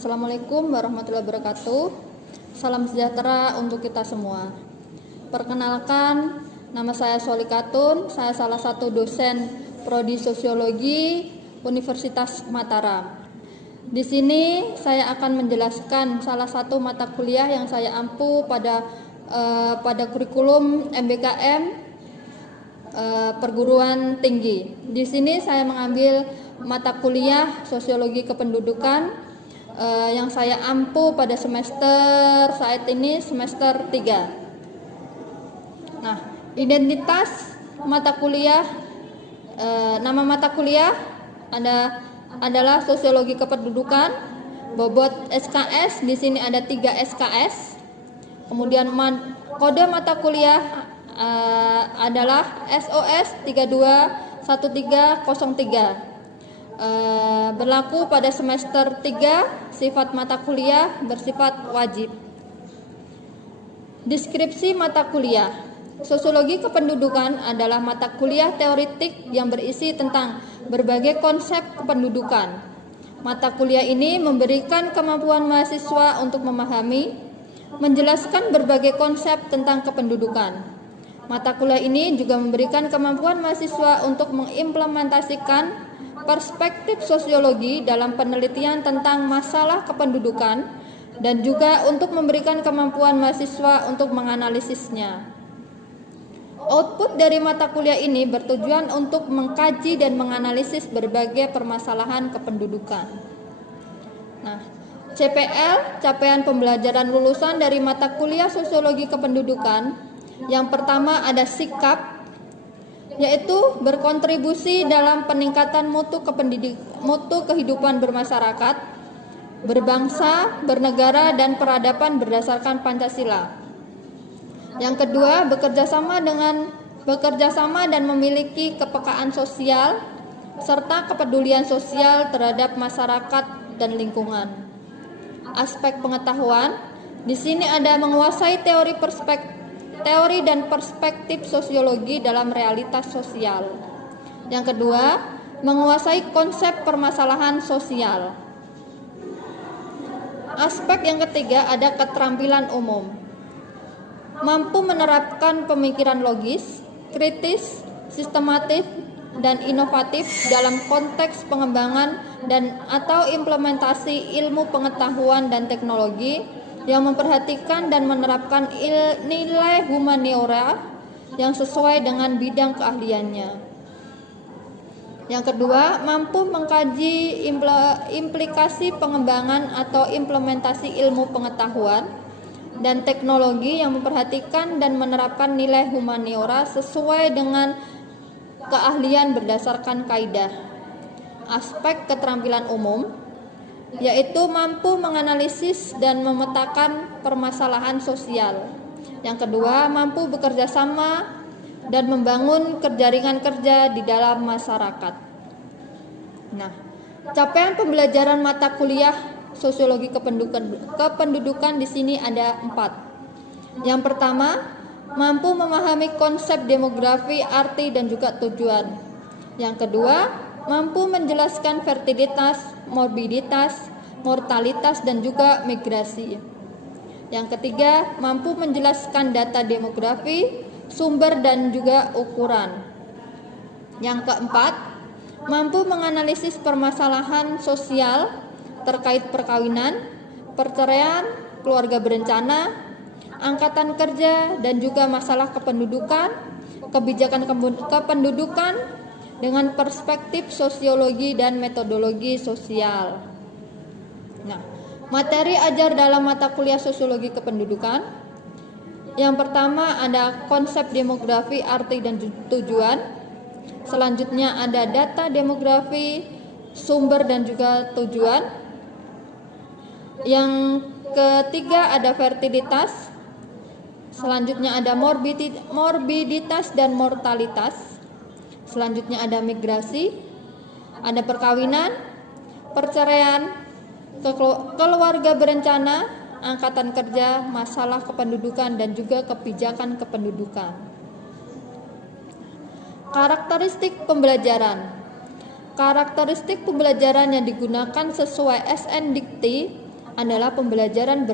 Assalamualaikum warahmatullahi wabarakatuh. Salam sejahtera untuk kita semua. Perkenalkan, nama saya Solikatun. Saya salah satu dosen Prodi Sosiologi Universitas Mataram. Di sini saya akan menjelaskan salah satu mata kuliah yang saya ampu pada kurikulum MBKM perguruan tinggi. Di sini saya mengambil mata kuliah Sosiologi Kependudukan yang saya ampu pada semester saat ini semester 3. Nah, identitas mata kuliah, nama mata kuliah adalah Sosiologi Kependudukan. Bobot SKS di sini ada 3 SKS. Kemudian kode mata kuliah adalah SOS 321303. Berlaku pada semester 3, sifat mata kuliah bersifat wajib. Deskripsi mata kuliah. Sosiologi Kependudukan adalah mata kuliah teoretik yang berisi tentang berbagai konsep kependudukan. Mata kuliah ini memberikan kemampuan mahasiswa untuk memahami, menjelaskan berbagai konsep tentang kependudukan. Mata kuliah ini juga memberikan kemampuan mahasiswa untuk mengimplementasikan perspektif sosiologi dalam penelitian tentang masalah kependudukan dan juga untuk memberikan kemampuan mahasiswa untuk menganalisisnya. Output dari mata kuliah ini bertujuan untuk mengkaji dan menganalisis berbagai permasalahan kependudukan. Nah, CPL, capaian pembelajaran lulusan dari mata kuliah Sosiologi Kependudukan. Yang pertama ada sikap, yaitu berkontribusi dalam peningkatan mutu kehidupan bermasyarakat, berbangsa, bernegara, dan peradaban berdasarkan Pancasila. Yang kedua, bekerja sama dan memiliki kepekaan sosial serta kepedulian sosial terhadap masyarakat dan lingkungan. Aspek pengetahuan, di sini ada menguasai teori dan perspektif sosiologi dalam realitas sosial. Yang kedua, menguasai konsep permasalahan sosial. Aspek yang ketiga ada keterampilan umum. Mampu menerapkan pemikiran logis, kritis, sistematis, dan inovatif dalam konteks pengembangan dan atau implementasi ilmu pengetahuan dan teknologi yang memperhatikan dan menerapkan nilai humaniora yang sesuai dengan bidang keahliannya. Yang kedua, mampu mengkaji implikasi pengembangan atau implementasi ilmu pengetahuan dan teknologi yang memperhatikan dan menerapkan nilai humaniora sesuai dengan keahlian berdasarkan kaidah. Aspek keterampilan umum, yaitu mampu menganalisis dan memetakan permasalahan sosial. Yang kedua, mampu bekerja sama dan membangun jaringan kerja di dalam masyarakat. Nah, capaian pembelajaran mata kuliah Sosiologi Kependudukan di sini ada 4. Yang pertama, mampu memahami konsep demografi, arti, dan juga tujuan. Yang kedua, mampu menjelaskan fertilitas, morbiditas, mortalitas, dan juga migrasi. Yang ketiga, mampu menjelaskan data demografi, sumber, dan juga ukuran. Yang keempat, mampu menganalisis permasalahan sosial terkait perkawinan, perceraian, keluarga berencana, angkatan kerja, dan juga masalah kependudukan, kebijakan kependudukan, dengan perspektif sosiologi dan metodologi sosial. Nah, materi ajar dalam mata kuliah Sosiologi Kependudukan. Yang pertama ada konsep demografi, arti, dan tujuan. Selanjutnya ada data demografi, sumber, dan juga tujuan. Yang ketiga ada fertilitas. Selanjutnya ada morbiditas dan mortalitas. Selanjutnya ada migrasi, ada perkawinan, perceraian, keluarga berencana, angkatan kerja, masalah kependudukan, dan juga kebijakan kependudukan. Karakteristik pembelajaran. Karakteristik pembelajaran yang digunakan sesuai SN Dikti adalah pembelajaran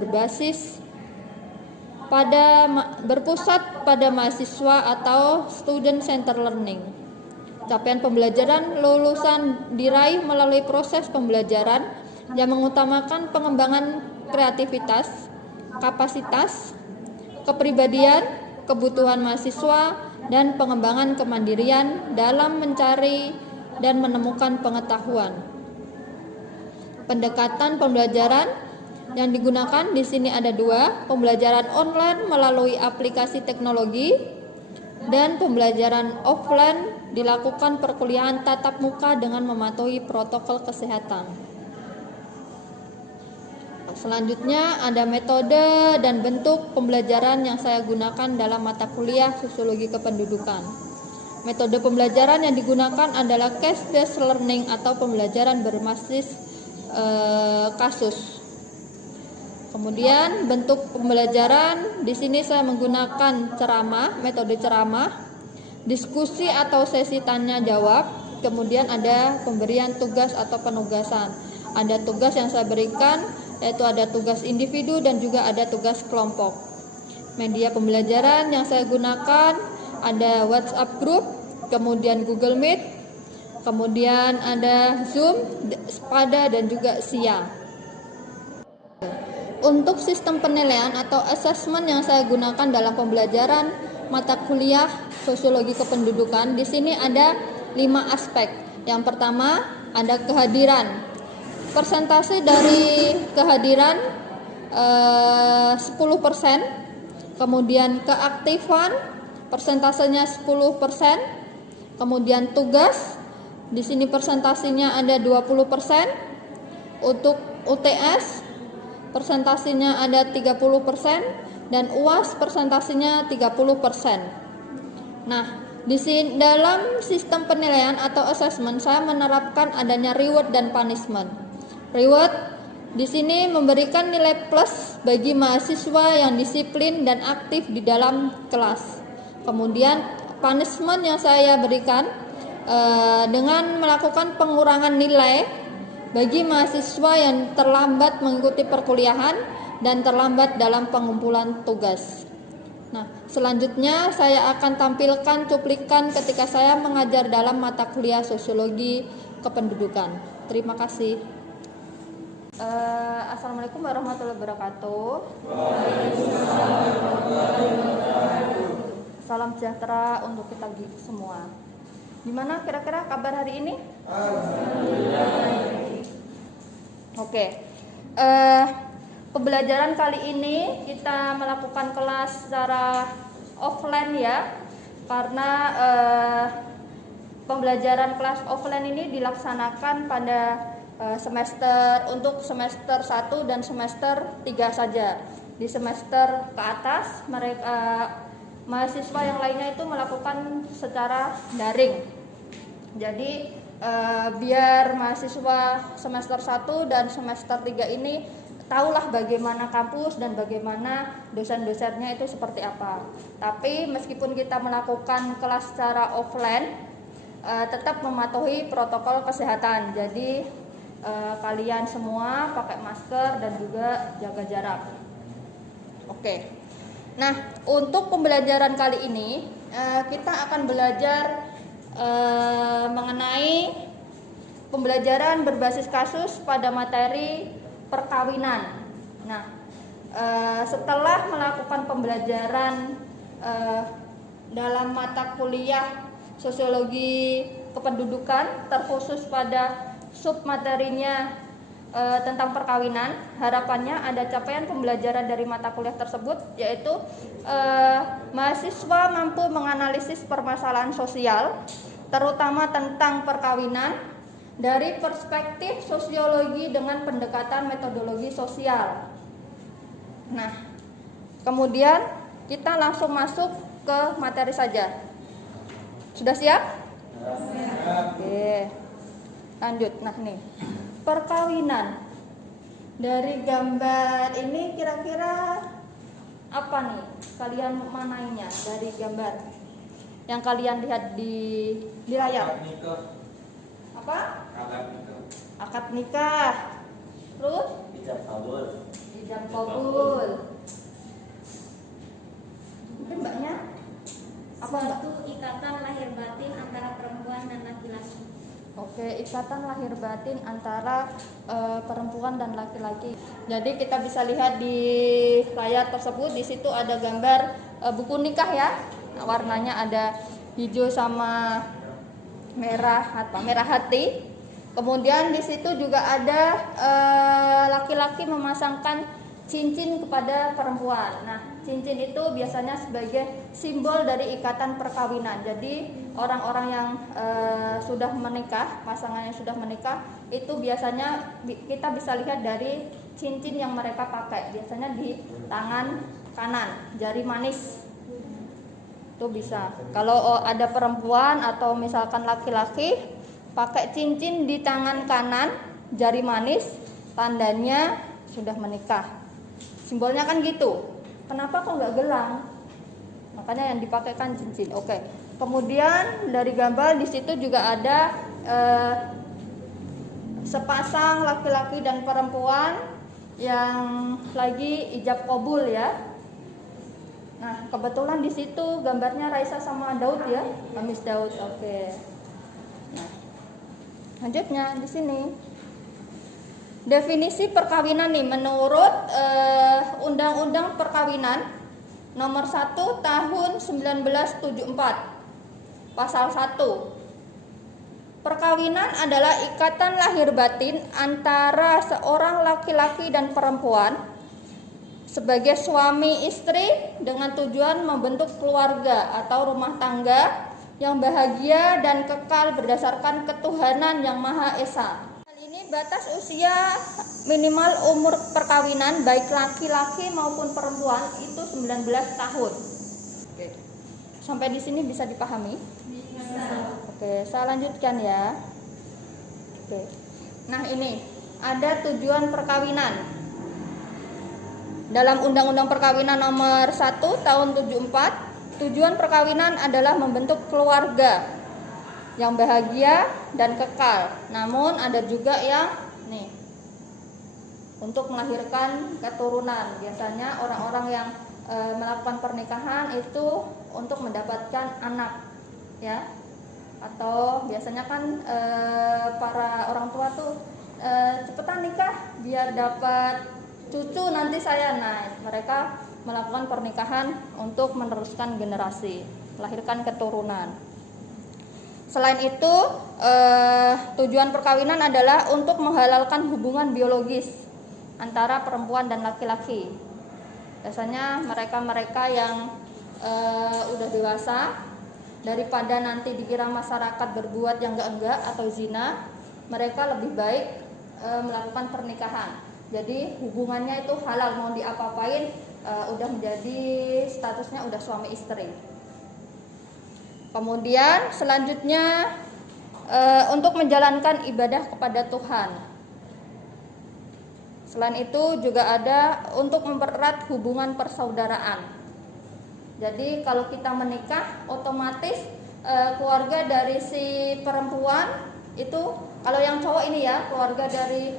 berpusat pada mahasiswa atau student center learning. Capaian pembelajaran lulusan diraih melalui proses pembelajaran yang mengutamakan pengembangan kreativitas, kapasitas, kepribadian, kebutuhan mahasiswa, dan pengembangan kemandirian dalam mencari dan menemukan pengetahuan. Pendekatan pembelajaran yang digunakan di sini ada dua, pembelajaran online melalui aplikasi teknologi dan pembelajaran offline dilakukan perkuliahan tatap muka dengan mematuhi protokol kesehatan. Selanjutnya ada metode dan bentuk pembelajaran yang saya gunakan dalam mata kuliah Sosiologi Kependudukan. Metode pembelajaran yang digunakan adalah case-based learning atau pembelajaran berbasis kasus. Kemudian bentuk pembelajaran di sini saya menggunakan ceramah, metode ceramah, diskusi atau sesi tanya jawab, kemudian ada pemberian tugas atau penugasan. Ada tugas yang saya berikan, yaitu ada tugas individu dan juga ada tugas kelompok. Media pembelajaran yang saya gunakan ada WhatsApp group, kemudian Google Meet, kemudian ada Zoom, Spada dan juga SIA. Untuk sistem penilaian atau assessment yang saya gunakan dalam pembelajaran mata kuliah Sosiologi Kependudukan, di sini ada 5 aspek. Yang pertama ada kehadiran. Persentase dari kehadiran 10%, kemudian keaktifan persentasenya 10%, kemudian tugas di sini persentasenya ada 20%, untuk UTS persentasenya ada 30% dan UAS persentasenya 30%. Nah, di sini dalam sistem penilaian atau assessment saya menerapkan adanya reward dan punishment. Reward di sini memberikan nilai plus bagi mahasiswa yang disiplin dan aktif di dalam kelas. Kemudian punishment yang saya berikan dengan melakukan pengurangan nilai bagi mahasiswa yang terlambat mengikuti perkuliahan dan terlambat dalam pengumpulan tugas. Nah, selanjutnya saya akan tampilkan cuplikan ketika saya mengajar dalam mata kuliah Sosiologi Kependudukan. Terima kasih. Assalamualaikum warahmatullahi wabarakatuh. Salam sejahtera untuk kita semua. Gimana kira-kira kabar hari ini? Oke. Pembelajaran kali ini kita melakukan kelas secara offline ya, karena pembelajaran kelas offline ini dilaksanakan pada untuk semester 1 dan semester 3 saja. Di semester ke atas mahasiswa yang lainnya itu melakukan secara daring. Jadi biar mahasiswa semester 1 dan semester 3 ini tahulah bagaimana kampus dan bagaimana dosen-dosennya itu seperti apa. Tapi meskipun kita melakukan kelas secara offline, tetap mematuhi protokol kesehatan. Jadi kalian semua pakai masker dan juga jaga jarak. Oke. Nah, untuk pembelajaran kali ini kita akan belajar mengenai pembelajaran berbasis kasus pada materi perkawinan. Nah, setelah melakukan pembelajaran dalam mata kuliah Sosiologi Kependudukan terkhusus pada submaterinya tentang perkawinan, harapannya ada capaian pembelajaran dari mata kuliah tersebut, yaitu mahasiswa mampu menganalisis permasalahan sosial terutama tentang perkawinan dari perspektif sosiologi dengan pendekatan metodologi sosial. Nah, kemudian kita langsung masuk ke materi saja. Sudah siap? Oke. Lanjut. Nah, nih. Perkawinan. Dari gambar ini kira-kira apa nih? Kalian manainya dari gambar yang kalian lihat di layar? Akad nikah. Apa? Akad nikah. Akad nikah. Terus? Ijab kabul. Mungkin mbaknya apa mbak? Suatu ikatan lahir batin antara perempuan dan laki-laki. Oke, ikatan lahir batin antara perempuan dan laki-laki. Jadi kita bisa lihat di layar tersebut, di situ ada gambar buku nikah ya. Warnanya ada hijau sama merah hati. Kemudian di situ juga ada laki-laki memasangkan cincin kepada perempuan. Nah, cincin itu biasanya sebagai simbol dari ikatan perkawinan. Jadi orang-orang yang sudah menikah, pasangan yang sudah menikah, itu biasanya kita bisa lihat dari cincin yang mereka pakai. Biasanya di tangan kanan, jari manis. Itu bisa. Kalau ada perempuan atau misalkan laki-laki pakai cincin di tangan kanan, jari manis, tandanya sudah menikah. Simbolnya kan gitu. Kenapa kok nggak gelang? Makanya yang dipakai kan cincin. Oke. Kemudian dari gambar di situ juga ada sepasang laki-laki dan perempuan yang lagi ijab kabul ya. Nah, kebetulan di situ gambarnya Raisa sama Daud ya, Miss Daud. Oke. Nah, lanjutnya di sini definisi perkawinan nih menurut Undang-Undang Perkawinan Nomor 1 Tahun 1974 Pasal 1. Perkawinan adalah ikatan lahir batin antara seorang laki-laki dan perempuan sebagai suami istri dengan tujuan membentuk keluarga atau rumah tangga yang bahagia dan kekal berdasarkan ketuhanan yang Maha Esa. Hal ini batas usia minimal umur perkawinan baik laki-laki maupun perempuan itu 19 tahun. Oke. Sampai di sini bisa dipahami? Bisa. Oke, saya lanjutkan ya. Oke. Nah, ini ada tujuan perkawinan. Dalam Undang-Undang Perkawinan Nomor 1 Tahun 74, tujuan perkawinan adalah membentuk keluarga yang bahagia dan kekal. Namun ada juga yang nih untuk melahirkan keturunan. Biasanya orang-orang yang melakukan pernikahan itu untuk mendapatkan anak, ya. Atau biasanya kan para orang tua tuh cepetan nikah biar dapat cucu nanti saya. Nah, mereka melakukan pernikahan untuk meneruskan generasi, melahirkan keturunan. Selain itu, tujuan perkawinan adalah untuk menghalalkan hubungan biologis antara perempuan dan laki-laki. Biasanya mereka-mereka yang udah dewasa, daripada nanti dikira masyarakat berbuat yang enggak atau zina, mereka lebih baik melakukan pernikahan. Jadi hubungannya itu halal, mau diapa-apain udah menjadi statusnya udah suami istri. Kemudian selanjutnya untuk menjalankan ibadah kepada Tuhan. Selain itu juga ada untuk mempererat hubungan persaudaraan. Jadi kalau kita menikah, otomatis keluarga dari si perempuan itu, kalau yang cowok ini ya, keluarga dari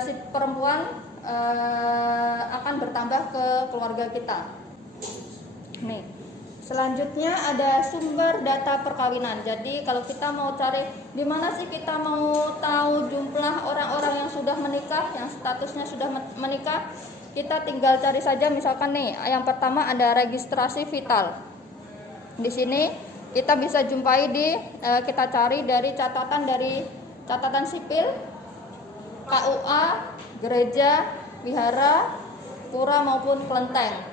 si perempuan akan bertambah ke keluarga kita. Nih, selanjutnya ada sumber data perkawinan. Jadi kalau kita mau cari di mana sih kita mau tahu jumlah orang-orang yang sudah menikah, yang statusnya sudah menikah, kita tinggal cari saja. Misalkan nih, yang pertama ada registrasi vital. Di sini kita bisa jumpai kita cari dari catatan sipil, KUA, gereja, wihara, pura maupun kelenteng.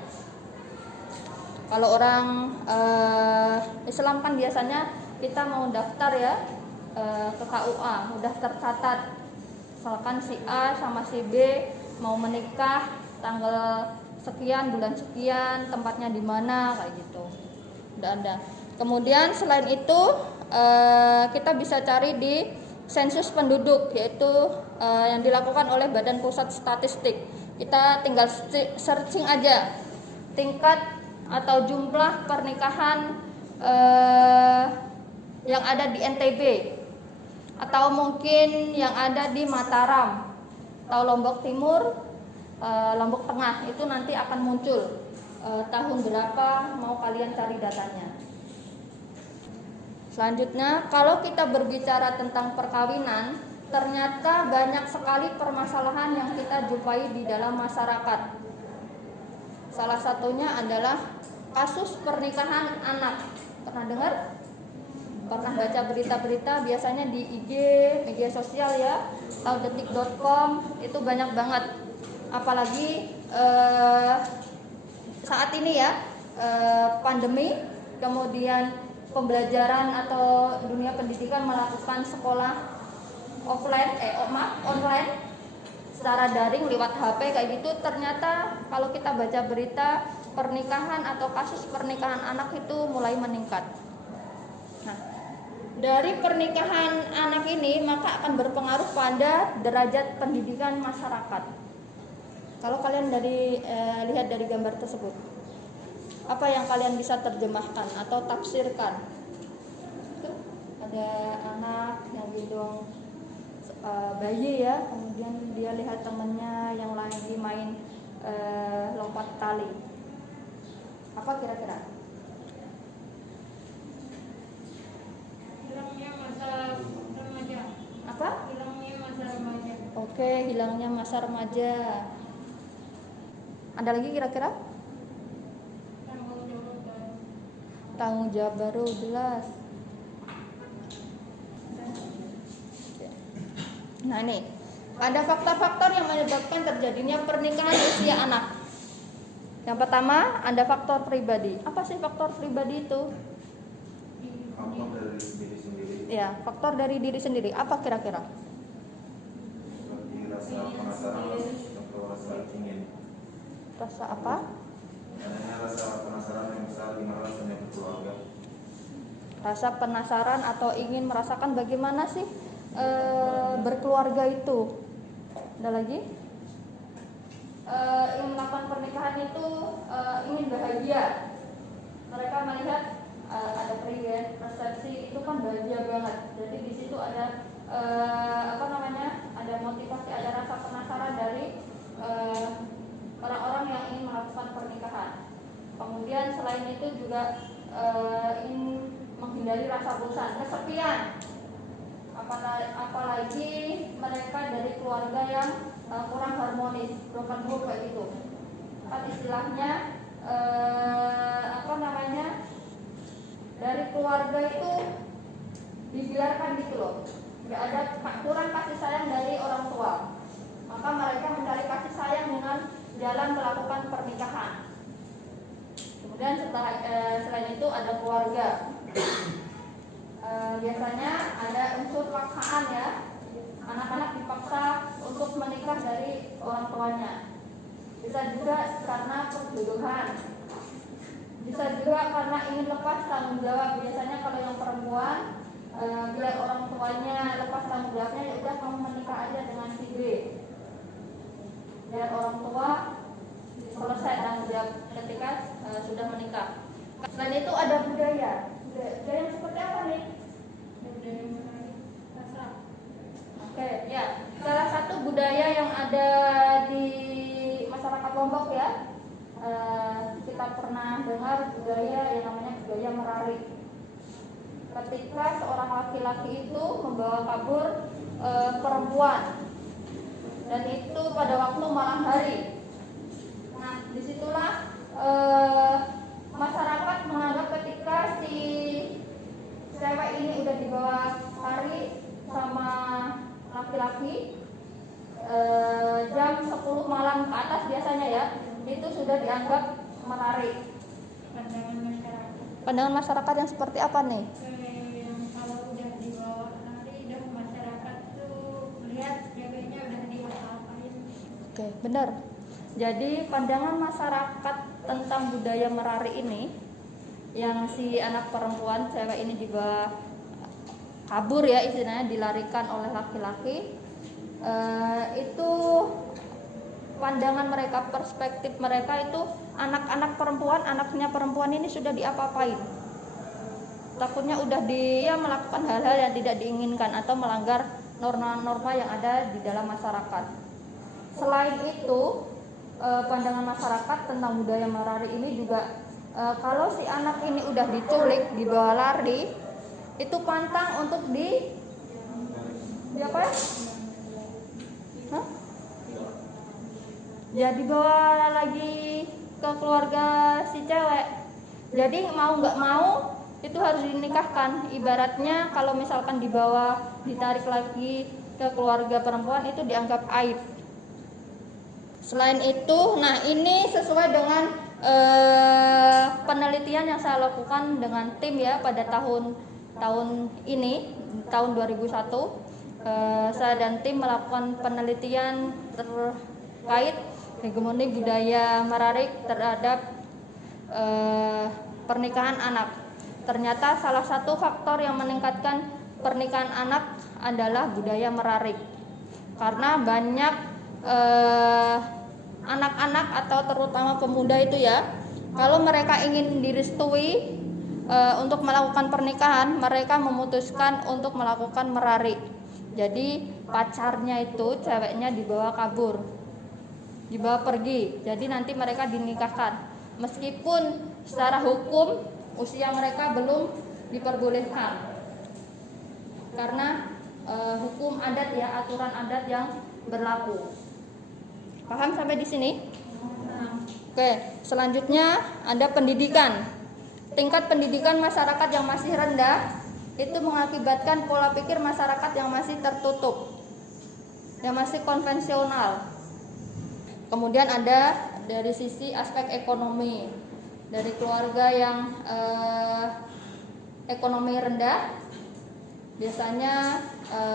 Kalau orang Islam kan biasanya kita mau daftar ya ke KUA, udah tercatat. Misalkan si A sama si B mau menikah tanggal sekian, bulan sekian, tempatnya di mana, kayak gitu. Udah ada. Kemudian selain itu kita bisa cari di sensus penduduk, yaitu yang dilakukan oleh Badan Pusat Statistik. Kita tinggal searching aja tingkat atau jumlah pernikahan yang ada di NTB atau mungkin yang ada di Mataram. Tahu Lombok Timur, Lombok Tengah itu nanti akan muncul tahun berapa, mau kalian cari datanya. Selanjutnya, kalau kita berbicara tentang perkawinan, ternyata banyak sekali permasalahan yang kita jumpai di dalam masyarakat. Salah satunya adalah kasus pernikahan anak. Pernah dengar? Pernah baca berita-berita biasanya di IG, media sosial ya, atau detik.com, itu banyak banget. Apalagi saat ini ya, pandemi, kemudian pembelajaran atau dunia pendidikan melakukan sekolah online secara daring lewat HP kayak gitu. Ternyata kalau kita baca berita pernikahan atau kasus pernikahan anak itu mulai meningkat. Nah, dari pernikahan anak ini maka akan berpengaruh pada derajat pendidikan masyarakat. Kalau kalian lihat dari gambar tersebut, apa yang kalian bisa terjemahkan atau tafsirkan? Tuh, ada anak yang gendong bayi ya, kemudian dia lihat temannya yang lagi main lompat tali. Apa kira-kira? Hilangnya masa remaja. Apa? Hilangnya masa remaja. Oke, hilangnya masa remaja. Ada lagi kira-kira? Tanggung jawab baru, jelas. Nah ini, ada faktor-faktor yang menyebabkan terjadinya pernikahan usia anak. Yang pertama, ada faktor pribadi. Apa sih faktor pribadi itu? Faktor dari diri sendiri. Ya, faktor dari diri sendiri. Apa kira-kira? Seperti rasa penasaran atau rasa ingin. Rasa apa? Adanya rasa penasaran yang besar di mana rasanya berkeluarga. Rasa penasaran atau ingin merasakan bagaimana sih berkeluarga itu. Ada lagi? Ingin melakukan pernikahan itu ingin bahagia. Mereka melihat ada persepsi itu kan bahagia banget. Jadi di situ ada ada motivasi, ada rasa penasaran dari orang-orang yang ingin melakukan pernikahan. Kemudian selain itu juga ingin menghindari rasa bosan, kesepian. Apalagi mereka dari keluarga yang kurang harmonis, broken home kayak gitu. Kan istilahnya dari keluarga itu dibiarkan gitu loh, nggak ada, kurang kasih sayang dari orang tua. Maka mereka mencari kasih sayang dengan jalan melakukan pernikahan. Kemudian selain itu ada keluarga. Biasanya ada unsur paksaan ya, anak-anak dipaksa untuk menikah dari orang tuanya. Bisa juga karena perjodohan, bisa juga karena ingin lepas tanggung jawab. Biasanya kalau yang perempuan bila orang tuanya lepas tanggung jawabnya, ya udah kamu menikah aja dengan si B, biar orang tua selesai tanggung jawab ketika sudah menikah. Selain itu ada budaya yang seperti apa nih? Oke, ya. Salah satu budaya yang ada di masyarakat Lombok ya, kita pernah dengar budaya yang namanya budaya merari. Ketika seorang laki-laki itu membawa kabur perempuan, dan itu pada waktu malam hari. Nah, disitulah masyarakat menganggap ketika si cewek ini udah dibawa hari sama laki-laki jam 10 malam ke atas biasanya ya, itu sudah dianggap menarik. Pandangan masyarakat yang seperti apa nih? Kalau udah dibawa hari, udah masyarakat tuh lihat ceweknya udah diapa-apain. Oke, benar. Jadi pandangan masyarakat tentang budaya merari ini, yang si anak perempuan cewek ini dibawa kabur ya, istilahnya dilarikan oleh laki-laki, itu pandangan mereka, perspektif mereka itu anak-anak perempuan, anaknya perempuan ini sudah diapa-apain. Takutnya udah dia melakukan hal-hal yang tidak diinginkan atau melanggar norma-norma yang ada di dalam masyarakat. selain itu pandangan masyarakat tentang budaya merari ini juga kalau si anak ini udah diculik, dibawa lari, itu pantang untuk di apa ya? Hah? Ya dibawa lagi ke keluarga si cewek. Jadi mau nggak mau itu harus dinikahkan. Ibaratnya kalau misalkan dibawa, ditarik lagi ke keluarga perempuan itu dianggap aib. Selain itu, nah ini sesuai dengan penelitian yang saya lakukan dengan tim ya pada tahun ini, tahun 2001. Saya dan tim melakukan penelitian terkait hegemoni budaya Mararik terhadap pernikahan anak. Ternyata salah satu faktor yang meningkatkan pernikahan anak adalah budaya Mararik, karena banyak anak-anak atau terutama pemuda itu ya, kalau mereka ingin direstui untuk melakukan pernikahan, mereka memutuskan untuk melakukan Mararik. Jadi pacarnya itu, ceweknya dibawa kabur, dibawa pergi. Jadi nanti mereka dinikahkan, meskipun secara hukum usia mereka belum diperbolehkan, karena hukum adat ya, aturan adat yang berlaku. Paham sampai di sini? Oke, selanjutnya ada pendidikan. Tingkat pendidikan masyarakat yang masih rendah itu mengakibatkan pola pikir masyarakat yang masih tertutup, yang masih konvensional. Kemudian ada dari sisi aspek ekonomi, dari keluarga yang ekonomi rendah biasanya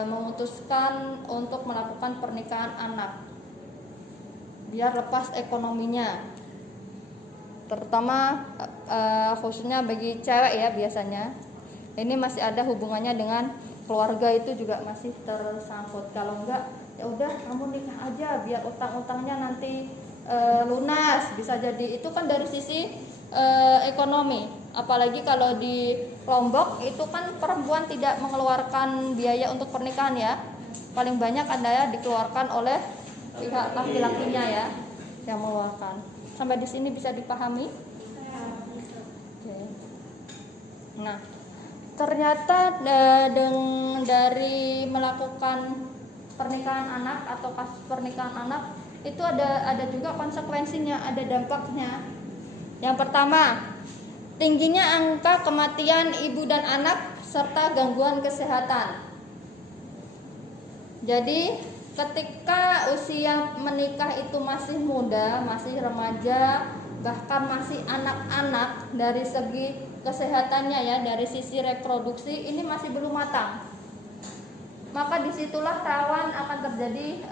memutuskan untuk melakukan pernikahan anak biar lepas ekonominya, terutama khususnya bagi cewek ya. Biasanya ini masih ada hubungannya dengan keluarga, itu juga masih tersangkut. Kalau enggak, ya udah kamu nikah aja biar utang-utangnya nanti lunas, bisa jadi. Itu kan dari sisi ekonomi. Apalagi kalau di Lombok itu kan perempuan tidak mengeluarkan biaya untuk pernikahan ya, paling banyak ada dikeluarkan oleh pihak laki-lakinya ya yang mengeluarkan. Sampai di sini bisa dipahami? Oke. Nah, ternyata dari melakukan pernikahan anak atau kasus pernikahan anak itu ada juga konsekuensinya, ada dampaknya. Yang pertama, tingginya angka kematian ibu dan anak serta gangguan kesehatan. Jadi ketika usia menikah itu masih muda, masih remaja, bahkan masih anak-anak, dari segi kesehatannya ya, dari sisi reproduksi ini masih belum matang, maka disitulah rawan akan terjadi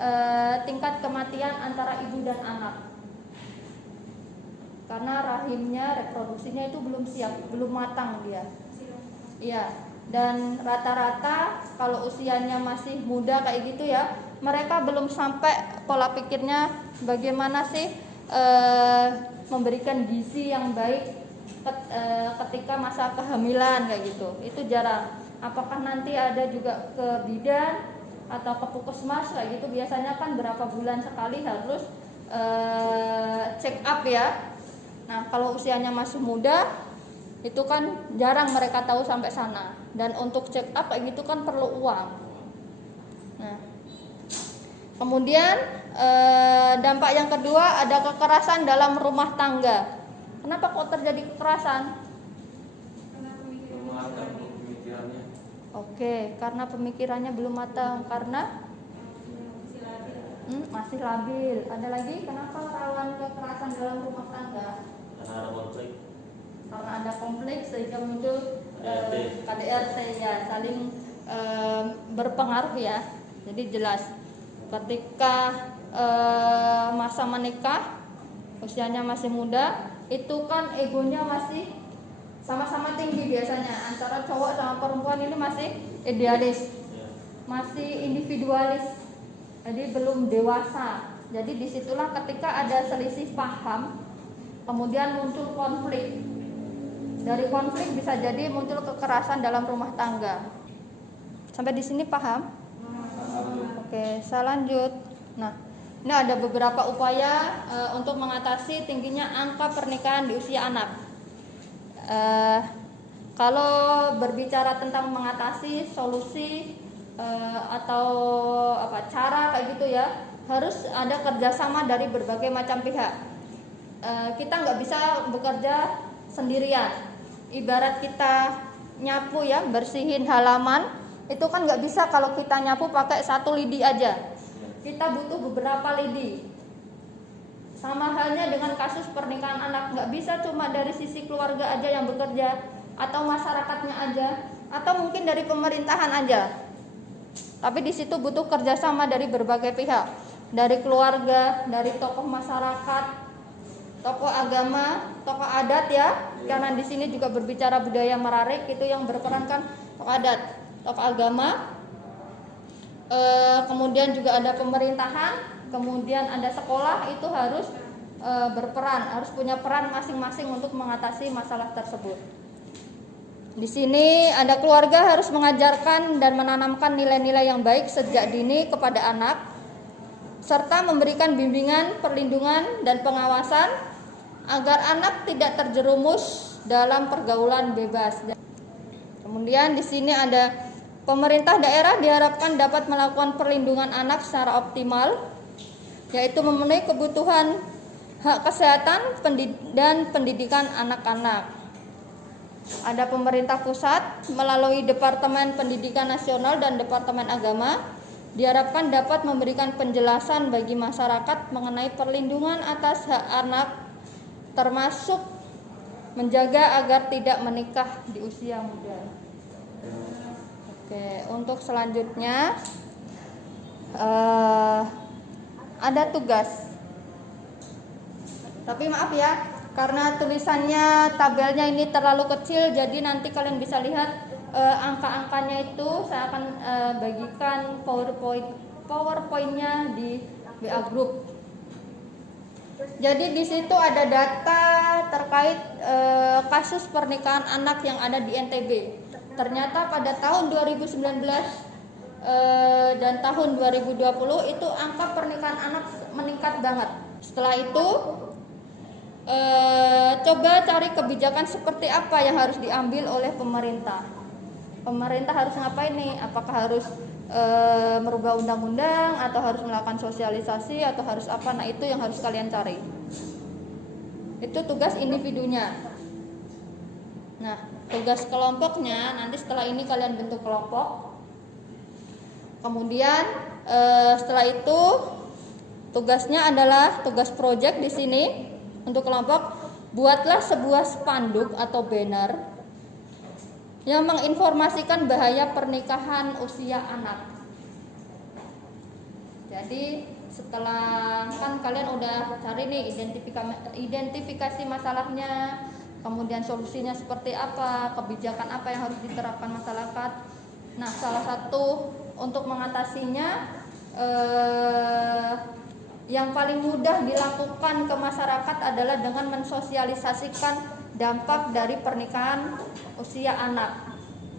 tingkat kematian antara ibu dan anak, karena rahimnya, reproduksinya itu belum siap, belum matang dia. Iya. Dan rata-rata kalau usianya masih muda kayak gitu ya, mereka belum sampai pola pikirnya bagaimana sih memberikan gizi yang baik ketika masa kehamilan kayak gitu. Itu jarang. Apakah nanti ada juga ke bidan atau ke puskesmas kayak gitu, biasanya kan berapa bulan sekali harus check up ya. Nah, kalau usianya masih muda itu kan jarang mereka tahu sampai sana, dan untuk check up kayak gitu kan perlu uang. Nah, kemudian dampak yang kedua ada kekerasan dalam rumah tangga. Kenapa kok terjadi kekerasan? Oke, karena pemikirannya belum matang, karena masih labil. Ada lagi, kenapa rawan kekerasan dalam rumah tangga? Karena ada konflik. Karena ada konflik sehingga muncul KDRT ya, saling berpengaruh ya. Jadi jelas ketika masa menikah, usianya masih muda, itu kan egonya masih sama-sama tinggi biasanya. Antara cowok sama perempuan ini masih idealis, masih individualis, jadi belum dewasa. Jadi disitulah ketika ada selisih paham, kemudian muncul konflik. Dari konflik bisa jadi muncul kekerasan dalam rumah tangga. Sampai di sini paham? Oke, saya lanjut. Nah, Ini ada beberapa upaya untuk mengatasi tingginya angka pernikahan di usia anak. Kalau berbicara tentang mengatasi solusi atau cara kayak gitu ya, harus ada kerjasama dari berbagai macam pihak. Kita nggak bisa bekerja sendirian. Ibarat kita nyapu ya, bersihin halaman, itu kan nggak bisa kalau kita nyapu pakai satu lidi aja. Kita butuh beberapa lidi. Sama halnya dengan kasus pernikahan anak, nggak bisa cuma dari sisi keluarga aja yang bekerja, atau masyarakatnya aja, atau mungkin dari pemerintahan aja. Tapi di situ butuh kerjasama dari berbagai pihak, dari keluarga, dari tokoh masyarakat, tokoh agama, tokoh adat ya, karena di sini juga berbicara budaya Merarik, itu yang berperan kan tokoh adat, tokoh agama, kemudian juga ada pemerintahan, kemudian ada sekolah, itu harus berperan, harus punya peran masing-masing untuk mengatasi masalah tersebut. Di sini ada keluarga harus mengajarkan dan menanamkan nilai-nilai yang baik sejak dini kepada anak, serta memberikan bimbingan, perlindungan, dan pengawasan agar anak tidak terjerumus dalam pergaulan bebas. Kemudian di sini ada pemerintah daerah diharapkan dapat melakukan perlindungan anak secara optimal, yaitu memenuhi kebutuhan hak kesehatan dan pendidikan anak-anak. Ada pemerintah pusat melalui Departemen Pendidikan Nasional dan Departemen Agama diharapkan dapat memberikan penjelasan bagi masyarakat mengenai perlindungan atas hak anak, termasuk menjaga agar tidak menikah di usia muda. Oke, untuk selanjutnya ada tugas. Tapi maaf ya, karena tulisannya tabelnya ini terlalu kecil, jadi nanti kalian bisa lihat angka-angkanya itu saya akan bagikan PowerPoint-nya di WA Group. Jadi di situ ada data terkait kasus pernikahan anak yang ada di NTB. Ternyata pada tahun 2019 dan tahun 2020 itu angka pernikahan anak meningkat banget. Setelah itu coba cari kebijakan seperti apa yang harus diambil oleh pemerintah. Pemerintah harus ngapain nih? Apakah harus merubah undang-undang, atau harus melakukan sosialisasi, atau harus apa? Nah, itu yang harus kalian cari. Itu tugas individunya. Nah, tugas kelompoknya nanti setelah ini kalian bentuk kelompok. Kemudian setelah itu tugasnya adalah tugas project di sini. Untuk kelompok, buatlah sebuah spanduk atau banner yang menginformasikan bahaya pernikahan usia anak. Jadi setelah kan kalian udah cari nih identifikasi masalahnya, kemudian solusinya seperti apa, kebijakan apa yang harus diterapkan masyarakat. Nah, salah satu untuk mengatasinya yang paling mudah dilakukan ke masyarakat adalah dengan mensosialisasikan dampak dari pernikahan usia anak.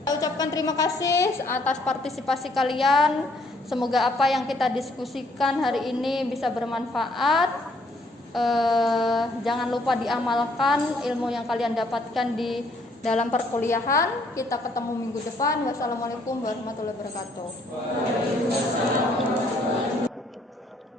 Saya ucapkan terima kasih atas partisipasi kalian. Semoga apa yang kita diskusikan hari ini bisa bermanfaat. Jangan lupa diamalkan ilmu yang kalian dapatkan di dalam perkuliahan. Kita ketemu minggu depan. Wassalamualaikum warahmatullahi wabarakatuh.